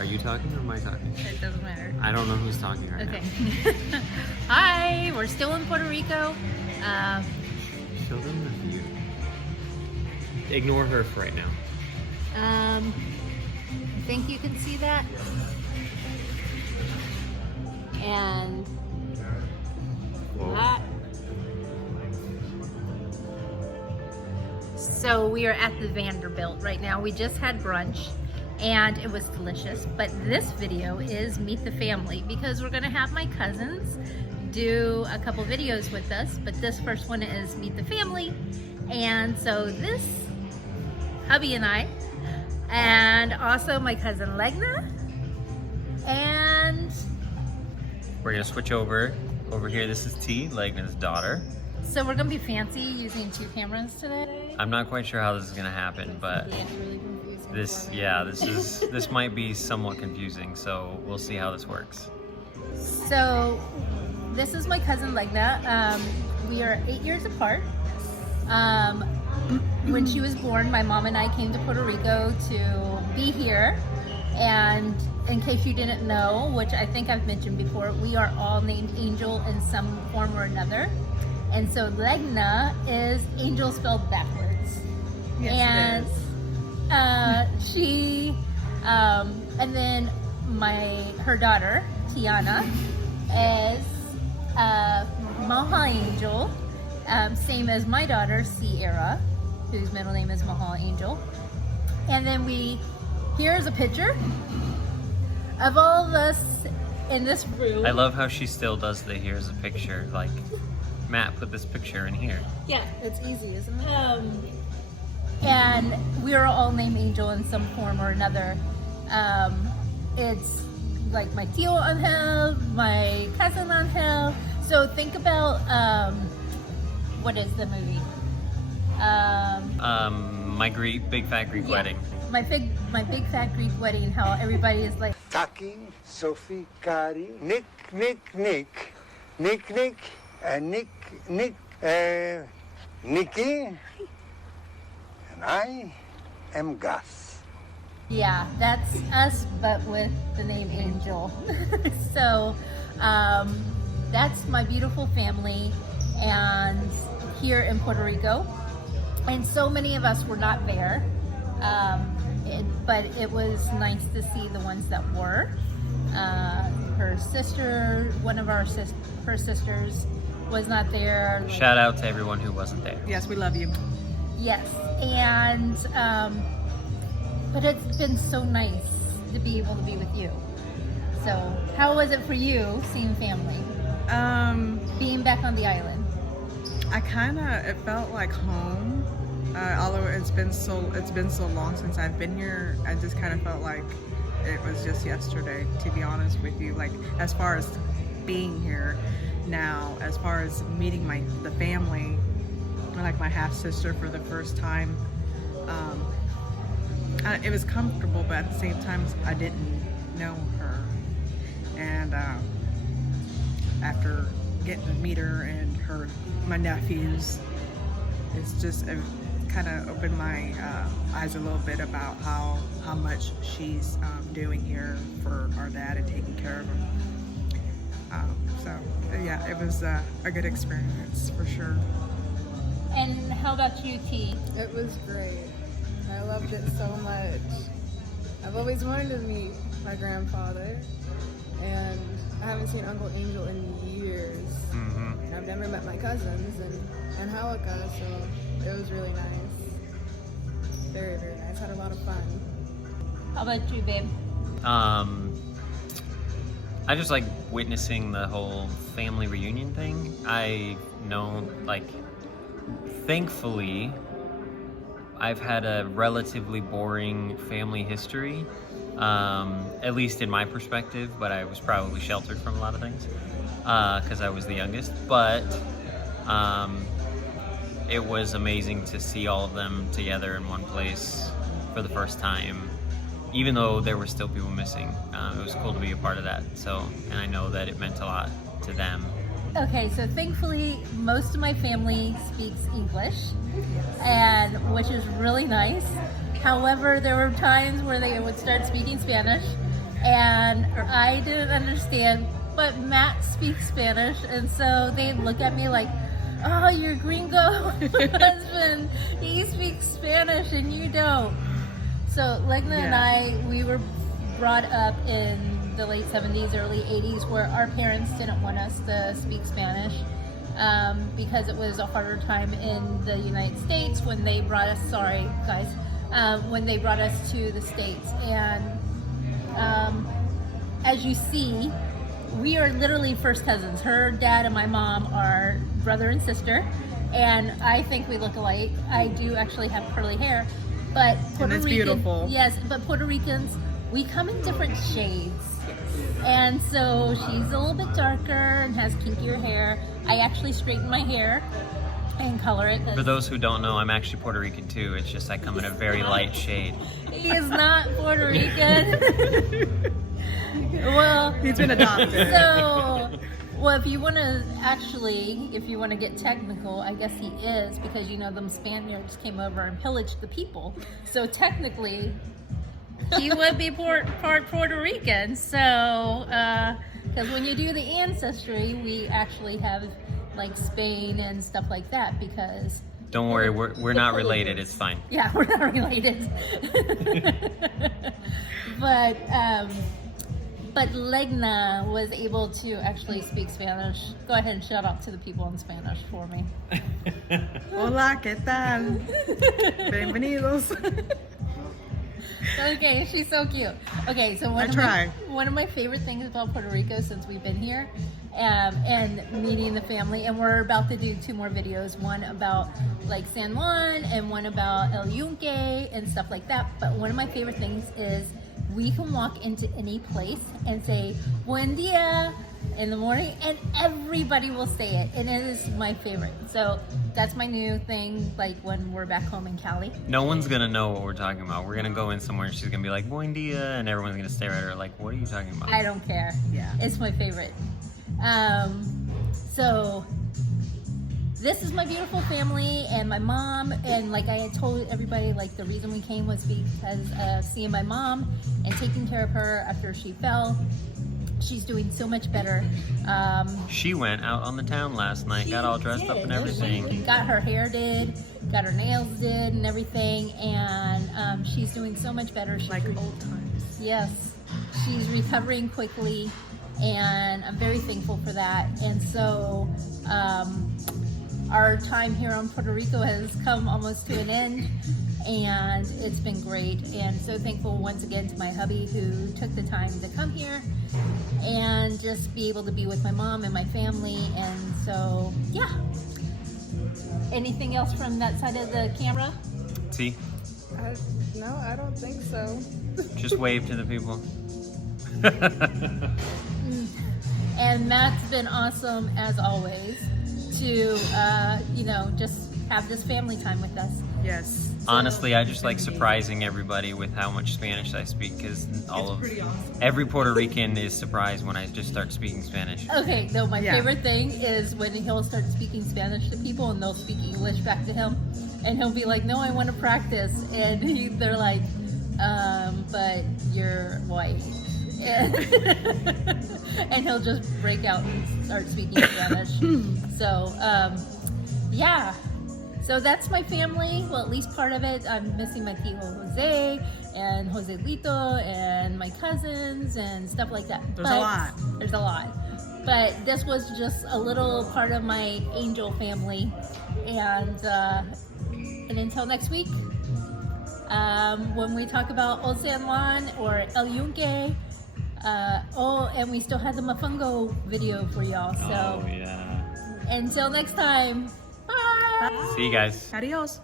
Are you talking or am I talking? It doesn't matter. I don't know who's talking right Okay. now. Hi, we're still in Puerto Rico. Show them the view. Ignore her for right now. I think you can see that. And Whoa. that. So we are at the Vanderbilt right now. We just had brunch and it was delicious. But this video is Meet the Family because we're gonna have my cousins do a couple videos with us. But this first one is Meet the Family. And so this, hubby and I, and also my cousin Legna, and We're gonna switch over. Over here, this is T, Legna's daughter. so we're gonna be fancy using 2 cameras today. I'm not quite sure how this is gonna happen, but this might be somewhat confusing, so we'll see how this works. So this is my cousin Legna. We are 8 years apart. When she was born, my mom and I came to Puerto Rico to be here. And in case you didn't know, which I think I've mentioned before, we are all named Angel in some form or another. And so Legna is Angel spelled backwards. Yes, And she, and then her daughter, Tiana, is Maha Angel, same as my daughter, Sierra, whose middle name is Maha Angel. And then here's a picture of all of us in this room. I love how she still does the here's a picture, like, Matt, put this picture in here. Yeah. It's easy, isn't it? And we are all named Angel in some form or another. It's like my tío Angel, my cousin Angel. So think about, what is the movie? My big fat Greek Yeah. wedding. My big fat Greek wedding, how everybody is like, Taki, Sophie, Kari, Nick, Nick, Nick, Nick, Nick, Nick, Nick, Nikki, and I am Gus. yeah, that's us, but with the name Angel. So that's my beautiful family, and here in Puerto Rico. And so many of us were not there, but it was nice to see the ones that were. Her sister, one of her sisters was not there. Shout out to everyone who wasn't there. Yes, we love you. Yes, and but it's been so nice to be able to be with you. So how was it for you seeing family, being back on the island? It felt like home. Although it's been so long since I've been here, I just kind of felt like it was just yesterday, to be honest with you. Like, as far as being here now, as far as meeting the family, like my half sister for the first time, it was comfortable, but at the same time, I didn't know her. And after getting to meet her and my nephews, it's just kind of opened my eyes a little bit about how much she's doing here for our dad and taking care of him. So yeah, it was a good experience for sure. And how about you, T? It was great. I loved it so much. I've always wanted to meet my grandfather, and I haven't seen Uncle Angel in years. Mm-hmm. I've never met my cousins and Hawaka, so it was really nice. Very, very nice. Had a lot of fun. How about you, babe? I just like witnessing the whole family reunion thing. I know, like, thankfully, I've had a relatively boring family history, at least in my perspective, but I was probably sheltered from a lot of things because I was the youngest. But it was amazing to see all of them together in one place for the first time, even though there were still people missing. It was cool to be a part of that. So, and I know that it meant a lot to them. Okay, so thankfully most of my family speaks English, and which is really nice. However, there were times where they would start speaking Spanish, and I didn't understand, but Matt speaks Spanish, and so they look at me like, oh, your gringo husband, he speaks Spanish and you don't. So Legna and I, we were brought up in the late 70s, early 80s, where our parents didn't want us to speak Spanish because it was a harder time in the United States when they brought us, sorry guys, when they brought us to the States. And as you see, we are literally first cousins. Her dad and my mom are brother and sister, and I think we look alike. I do actually have curly hair, but Puerto that's Rican, beautiful. yes, but Puerto Ricans, we come in different shades. And so she's a little bit darker and has kinkier hair. I actually straighten my hair and color it. For those who don't know, I'm actually Puerto Rican too. It's just I come in a very light shade. He is not Puerto Rican. Well, He's been adopted. so, well, if you want to get technical, I guess he is, because you know them Spaniards came over and pillaged the people. So technically, he would be part Puerto Rican. So, because when you do the ancestry, we actually have like Spain and stuff like that, because Don't worry, we're not related. It's fine. yeah, we're not related. But Legna was able to actually speak Spanish. Go ahead and shout out to the people in Spanish for me. Hola, ¿qué tal? Bienvenidos. Okay, she's so cute. Okay, so one of my favorite things about Puerto Rico since we've been here and meeting the family, and we're about to do 2 more videos, one about like San Juan and one about El Yunque and stuff like that. But one of my favorite things is we can walk into any place and say buen dia in the morning and everybody will say it, and it is my favorite. So that's my new thing, like when we're back home in Cali. No one's gonna know what we're talking about. We're gonna go in somewhere and she's gonna be like, buen dia, and everyone's gonna stare at her like, what are you talking about? I don't care. Yeah. It's my favorite. So this is my beautiful family and my mom, and like I had told everybody, like the reason we came was because of seeing my mom and taking care of her after she fell. She's doing so much better. She went out on the town last night, got all dressed up and everything. Got her hair did, got her nails did and everything, and she's doing so much better. She's Like old times. Yes, she's recovering quickly, and I'm very thankful for that. And so our time here on Puerto Rico has come almost to an end, and it's been great. And so thankful once again to my hubby who took the time to come here and just be able to be with my mom and my family. And so, yeah. Anything else from that side of the camera? See? No, I don't think so. Just wave to the people. And Matt's been awesome as always to, just have this family time with us. Yes. Honestly, I just like surprising everybody with how much Spanish I speak, because every Puerto Rican is surprised when I just start speaking Spanish. Okay, no, my Yeah. favorite thing is when he'll start speaking Spanish to people and they'll speak English back to him, and he'll be like, no, I want to practice, and they're like, but you're white. And he'll just break out and start speaking Spanish. So, yeah. So that's my family. Well, at least part of it. I'm missing my tío Jose and Joselito and my cousins and stuff like that. There's a lot. There's a lot. But this was just a little part of my angel family. And until next week, when we talk about Old San Juan or El Yunque, and we still have the Mofongo video for y'all. So Oh, yeah. until next time, bye. See you guys. Adios.